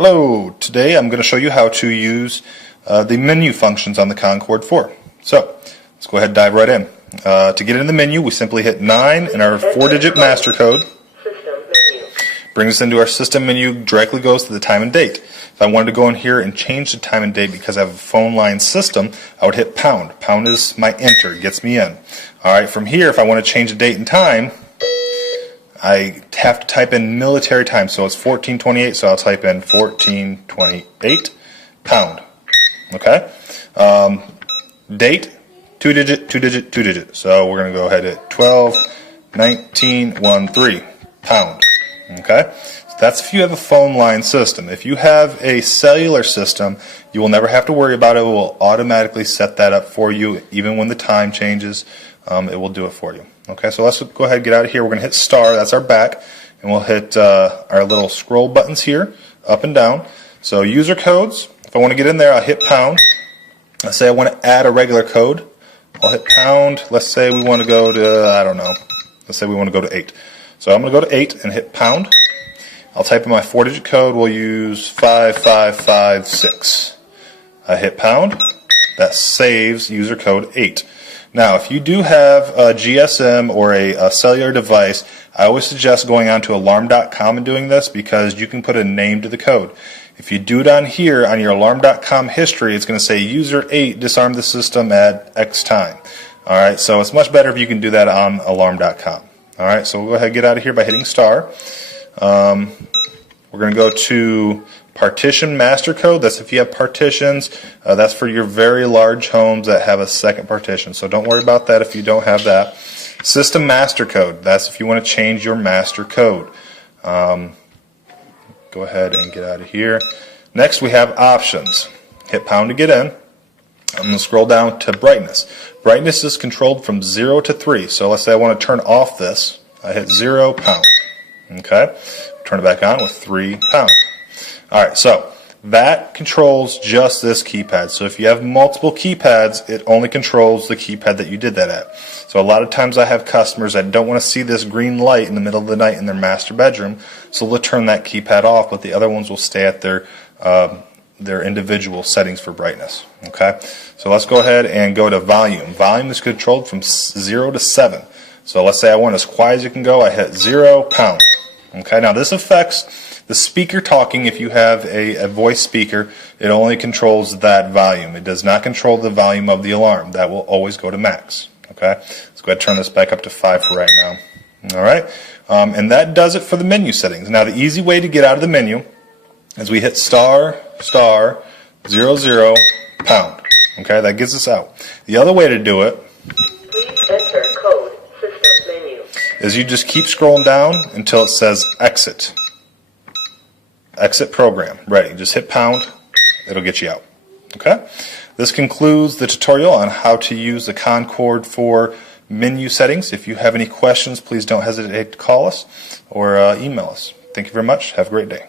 Hello, today I'm going to show you how to use the menu functions on the Concord 4. So, let's go ahead and dive right in. To get in the menu, we simply hit 9 in our 4-digit master code. Brings us into our system menu, directly goes to the time and date. If I wanted to go in here and change the time and date because I have a phone line system, I would hit pound. Pound is my enter, gets me in. Alright, from here, if I want to change the date and time, I have to type in military time, so it's 1428, so I'll type in 1428, pound. Okay? Date, 2-digit, 2-digit, 2-digit. So we're going to go ahead at 12/19/13, pound. Okay? So that's if you have a phone line system. If you have a cellular system, you will never have to worry about it. It will automatically set that up for you, even when the time changes. It will do it for you. Okay, so let's go ahead and get out of here. We're going to hit star, that's our back, and we'll hit our little scroll buttons here, up and down. So user codes, if I want to get in there, I'll hit pound. Let's say I want to add a regular code. I'll hit pound. Let's say we want to go to, I don't know, let's say we want to go to 8. So I'm going to go to 8 and hit pound. I'll type in my 4-digit code. We'll use 5556. I hit pound. That saves user code 8. Now, if you do have a GSM or a cellular device, I always suggest going on to alarm.com and doing this because you can put a name to the code. If you do it on here, on your alarm.com history, it's going to say user 8 disarmed the system at X time. Alright, so it's much better if you can do that on alarm.com. Alright, so we'll go ahead and get out of here by hitting star. We're going to go to partition master code. That's if you have partitions. That's for your very large homes that have a second partition. So don't worry about that if you don't have that. System master code. That's if you want to change your master code. Go ahead and get out of here. Next we have options. Hit pound to get in. I'm going to scroll down to brightness. Brightness is controlled from 0 to 3. So let's say I want to turn off this. I hit 0, pound. Okay. Turn it back on with 3, pound. Alright, so that controls just this keypad. So if you have multiple keypads, it only controls the keypad that you did that at. So a lot of times I have customers that don't want to see this green light in the middle of the night in their master bedroom, so they'll turn that keypad off, but the other ones will stay at their individual settings for brightness. Okay, so let's go ahead and go to volume. Volume is controlled from 0 to 7. So let's say I want as quiet as you can go. I hit 0, pound. Okay, now this affects the speaker talking. If you have a voice speaker, it only controls that volume. It does not control the volume of the alarm. That will always go to max. Okay, let's go ahead and turn this back up to 5 for right now. Alright, and that does it for the menu settings. Now the easy way to get out of the menu is we hit star, star, 00, pound. Okay, that gets us out. The other way to do it, please enter code system menu, is you just keep scrolling down until it says exit. Exit program. Ready. Just hit pound. It'll get you out. Okay? This concludes the tutorial on how to use the Concord for menu settings. If you have any questions, please don't hesitate to call us or email us. Thank you very much. Have a great day.